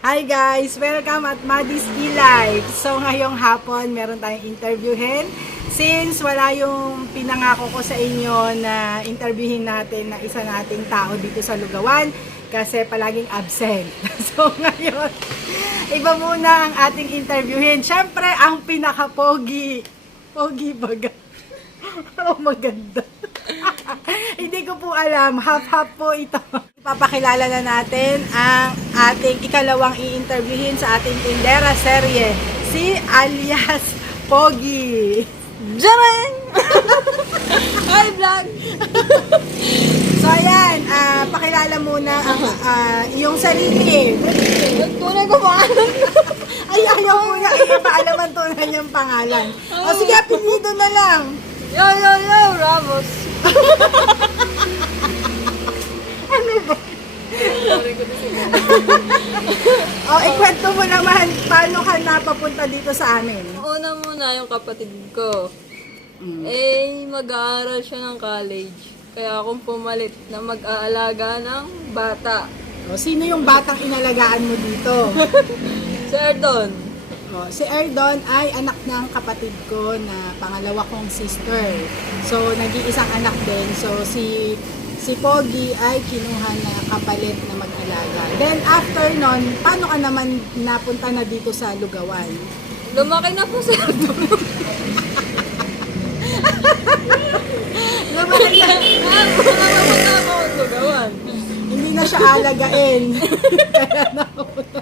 Hi guys! Welcome at Maddie's E-Life. So ngayong hapon, meron tayong interviewin. Since wala yung pinangako ko sa inyo na interviewin natin na isa nating tao dito sa Lugawan kasi palaging absent. So ngayon, iba muna ang ating interviewin. Siyempre, ang pinaka-pogi. Pogi baga. Oh, maganda. Hindi ko po alam. Half-half po ito. Ipapakilala na natin ang ating ikalawang i-interviewin sa ating tindera serye. Si alias Pogi. Jarang! Hi, vlog! So ayan, pakilala muna ang iyong sarili. Tunay ko pa! Ay, ayaw muna ipaalaman tunay niyang pangalan. O sige, apelido na lang. Yo, Ramos! Ano ba? O, ikwento mo naman, paano ka napapunta dito sa amin? Una muna yung kapatid ko. Mag-aaral siya ng college. Kaya akong pumalit na mag-aalaga ng bata. O, sino yung batang inalagaan mo dito? Si Erdon. O, si Erdon ay anak ng kapatid ko na pangalawa kong sister. So, nag-iisang anak din. So, si Pogi ay kinuha na kapalit na mag-alaga. Then, after nun, paano ka naman napunta na dito sa Lugawan? Lumaki na po si Erdon. Lumaki na. Napunta ako ang Lugawan. Hindi na siya alagain. Kaya napunta.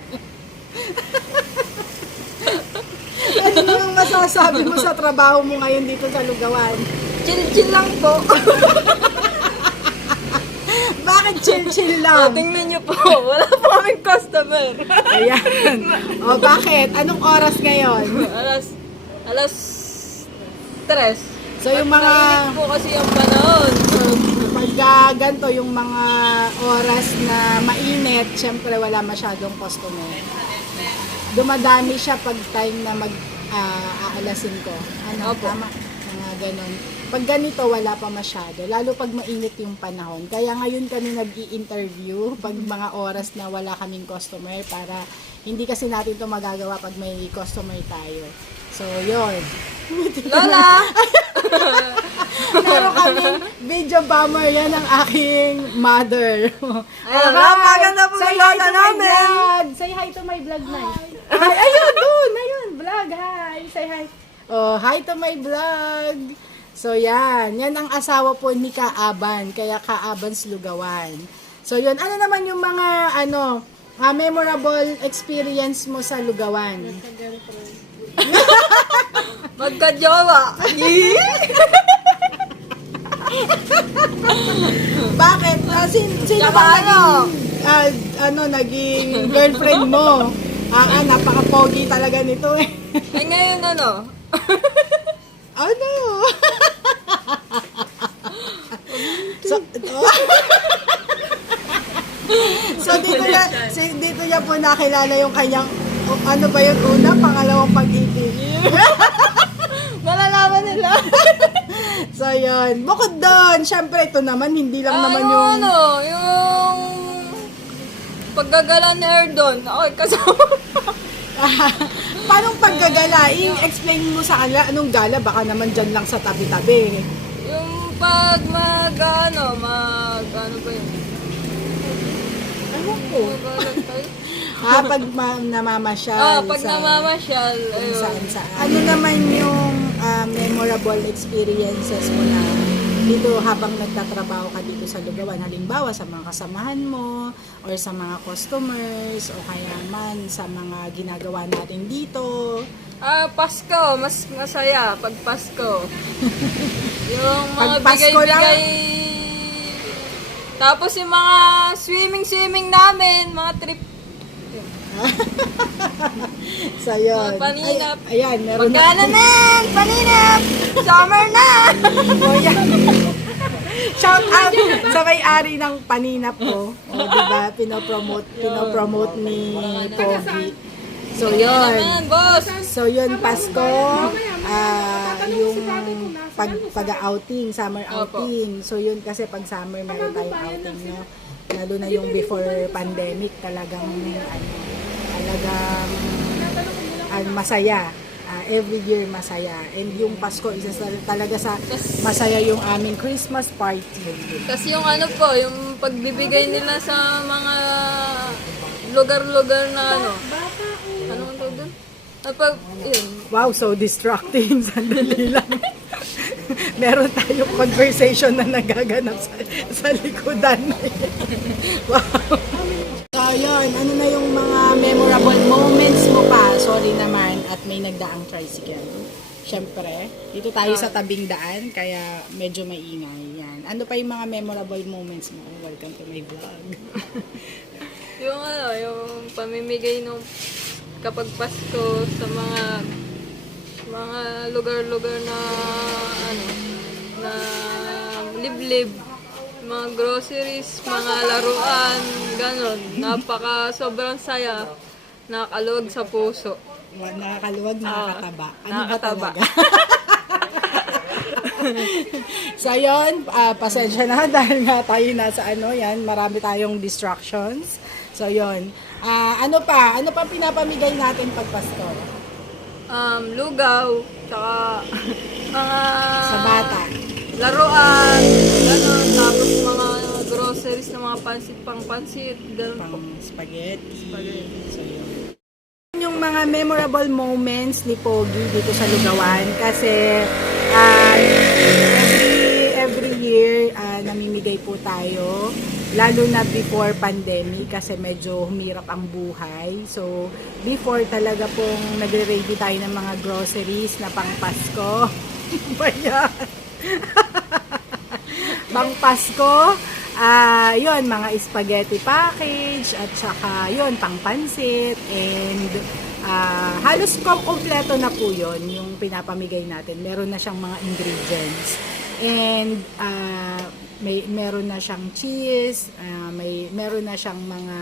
Ano yung masasabi mo sa trabaho mo ngayon dito sa Lugawan? Chill-chill lang po. Bakit chill-chill lang? Tingnan niyo po, wala po kaming customer. Ayan. O bakit? Anong oras ngayon? Alas 3. So yung mga... Mainit po kasi yung panahon. So, pag ganito, yung mga oras na mainit, syempre wala masyadong customer. Dumadami siya pag time na aalasin ko. Ano, Opo. tama? Mga ganon. Pag ganito, wala pa masyado. Lalo pag mainit yung panahon. Kaya ngayon kami nag-i-interview pag mga oras na wala kaming customer para hindi kasi natin to magagawa pag may customer tayo. So, yun. Lola! Meron kaming video bomber yan ng aking mother. Ayun, napaganda po Say yung hi lola to my namin. vlog. Say hi to my vlog na. Ay, ayun, doon. Ayun, vlog. Hi. Say hi. Oh, hi to my vlog. So, yan. Yan ang asawa po ni Kaaban. Kaya Kaabans Lugawan. So, yun. Ano naman yung mga, memorable experience mo sa Lugawan? Magka-jowa. Bakit? Sino Tsaka ba naging girlfriend mo? Napaka-pogi talaga nito eh. Ay ngayon ano? Ano? So dito niya po nakilala yung kanyang ano ba yun una, pangalawang pag-ibig. Malalaman nila. So yun, bukod doon, syempre ito naman hindi lang naman yung yung paggagala ni Erdon. Okay, kasama. paano paggagala? I-explain mo sa kanila anong gala, baka naman dyan lang sa tabi-tabi. Yung pag ano ba yun? Ewan ko. Pag namamasyal. Pag namamasyal. Kung Ayun. saan. Ano naman yung memorable experiences mo na dito habang nagtatrabaho ka dito sa Lugawan? Halimbawa sa mga kasamahan mo or sa mga customers o kaya man sa mga ginagawa natin dito. Pasko. Mas masaya pag Pasko. Yung mga Pag Pasko bigay-bigay. Tapos yung mga swimming namin, mga trip. So yun. Paninap. Ayan, meron Magkano na! Paninap! Summer na! O yan. Shout out sa may-ari ng paninap ko. O, diba? Pinopromote ni Pogi. So, yun. Naman, boss! So, yun, Pasko, yung pag-outing, summer outing. So, yun kasi pag summer, meron tayong outing, no? Lalo na yung before pandemic, talagang, talagang masaya. Every year masaya. And yung Pasko, isa talaga sa masaya yung aming Christmas party. Kasi yung ano po, yung pagbibigay nila sa mga lugar-lugar na anong tawag doon? Yun. Wow, so distracting. Sandali lang. Meron tayong conversation na nagaganap sa likodan. Wow. So, yun. Ano na yung mga memorable moments mo pa? Sorry naman at may nagdaang tricycle. Siyempre, dito tayo sa tabing daan, kaya medyo maingay. Yan. Ano pa yung mga memorable moments mo? Welcome to my vlog. Yung pamimigay nung kapag Pasko sa mga lugar-lugar na na liblib, mga groceries, mga laruan, ganon. Sobrang saya, nakaluwag sa puso. Nakakaluwag, nakakataba. Ano nakakataba. ba talaga? So yun, pasensya na dahil nga tayo nasa yan, marami tayong distractions. So yun, ano pa pinapamigay natin pag Pasko? Lugaw, tsaka mga Sa bata. laruan, ganon. Tapos mga groceries na mga pang-pansit, ganon po. Pang spaghetti. So yun. Yung mga memorable moments ni Pogi dito sa Lugawan kasi every year namimigay po tayo, lalo na before pandemic kasi medyo humirap ang buhay. So before talaga pong nagre-ready tayo ng mga groceries na pang Pasko. Bayan. Pang Pasko. Yun, mga spaghetti package at saka yun, pang pansit and halos kompleto na po yun yung pinapamigay natin. Meron na siyang mga ingredients and meron na siyang cheese, meron na siyang mga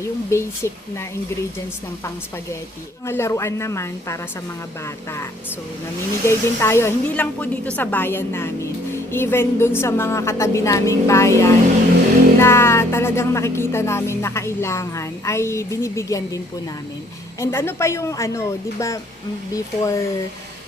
yung basic na ingredients ng pang spaghetti. Mga laruan naman para sa mga bata. So, namimigay din tayo. Hindi lang po dito sa bayan namin. Even dun sa mga katabi naming bayan na talagang nakikita namin na kailangan ay binibigyan din po namin. And ano pa yung di ba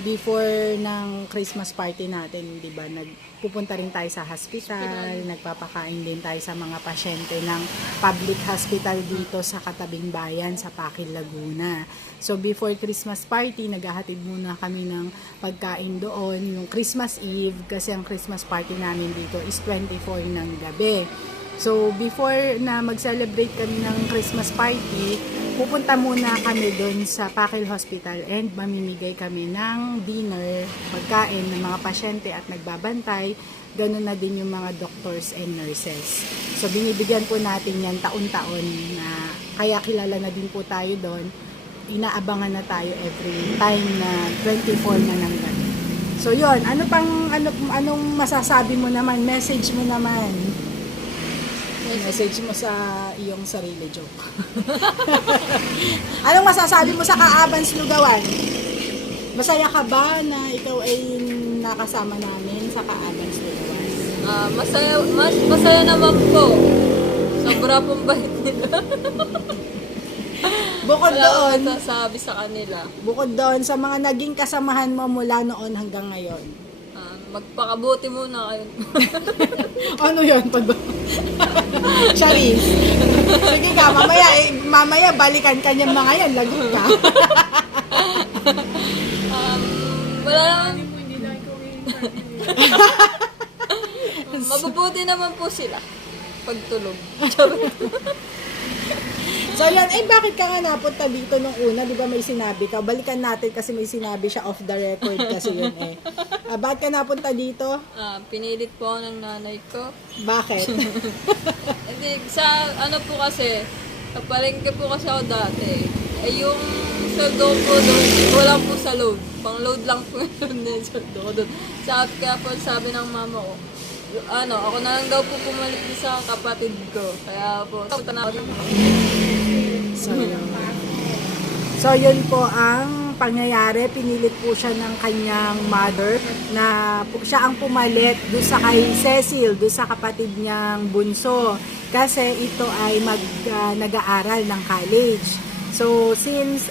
before ng Christmas party natin, di ba, nagpupunta rin tayo sa hospital, nagpapakain din tayo sa mga pasyente ng public hospital dito sa katabing bayan sa Pakil, Laguna. So before Christmas party, naghahatid muna kami ng pagkain doon, yung Christmas Eve, kasi ang Christmas party namin dito is 24 ng gabi. So before na mag-celebrate kami ng Christmas party, pupunta muna kami doon sa Pakil Hospital and mamimigay kami ng dinner, pagkain ng mga pasyente at nagbabantay. Ganun na din yung mga doctors and nurses. So binibigyan po natin yan taon-taon na kaya kilala na din po tayo doon. Inaabangan na tayo every time na 24 na ng gabi. So yun, anong masasabi mo naman, message mo naman? Message mo sa iyong sarili, joke. Anong masasabi mo sa Kaabans Lugawan? Masaya ka ba na ikaw ay nakasama namin sa Kaabans Lugawan? Masaya naman po. Sobra pong bait nila. Bukod Wala doon, akong sasabi sa kanila. bukod doon sa mga naging kasamahan mo mula noon hanggang ngayon. Magpakabuti muna kayo. Ano yun? Charis. Sige ka, mamaya balikan ka niya mga yan, lagot ka. Wala naman. Mabubuti naman po sila. Pagtulog. So yan, bakit ka nga napunta dito nung una? Di ba may sinabi ka? Balikan natin kasi may sinabi siya off the record kasi yun bakit ka napunta dito? Pinilit po ako ng nanay ko. Bakit? Hindi, sa ano po kasi, kapalengke po kasi ako dati. Yung sweldo ko doon, wala po sa load. Pang load lang po yun yung sweldo ko doon. Kaya po sabi ng mama ko, ako na lang daw po pumalit sa kapatid ko. Kaya po, punta na ako. So yun po ang pangyayari. Pinilit po siya ng kanyang mother na siya ang pumalit doon sa kay Cecil, doon sa kapatid niyang bunso. kasi ito ay nag-aaral ng college. So, since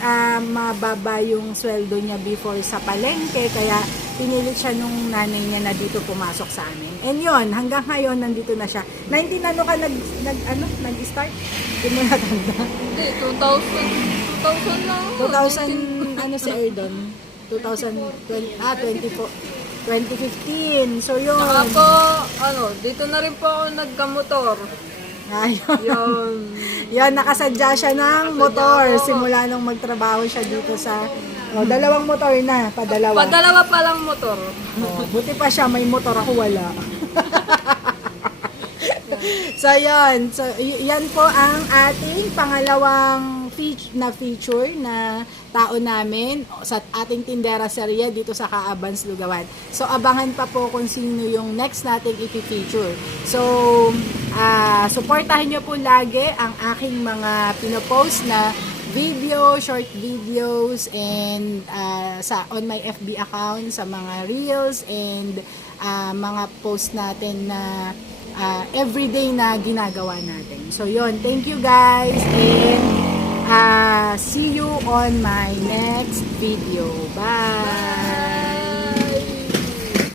mababa yung sweldo niya before sa palengke, kaya pinilit siya nung nanay niya na dito pumasok sa amin. And yun, hanggang ngayon, nandito na siya. 19 ano ka nag-start? Hindi mo natanda. Hindi, 2000 lang. 2000, ano si Erdon? 2015. So, yun. Saka po, dito na rin po ako nagkamotor. Ayun. Yun. Yan, nakasadya siya ng motor simula nung magtrabaho siya dito sa dalawang motor na, padalawa. Padalawa pa lang motor. Buti pa siya, may motor, ako wala. So, yan. So, yan po ang ating pangalawang feature na tao namin sa ating tindera serya dito sa Kaabans, Lugawan. So, abangan pa po kung sino yung next nating i-feature. So, supportahan nyo po lagi ang aking mga pinopost na video, short videos, and on my FB account, sa mga reels, and mga post natin na everyday na ginagawa natin. So, yun. Thank you guys, and see you on my next video. Bye!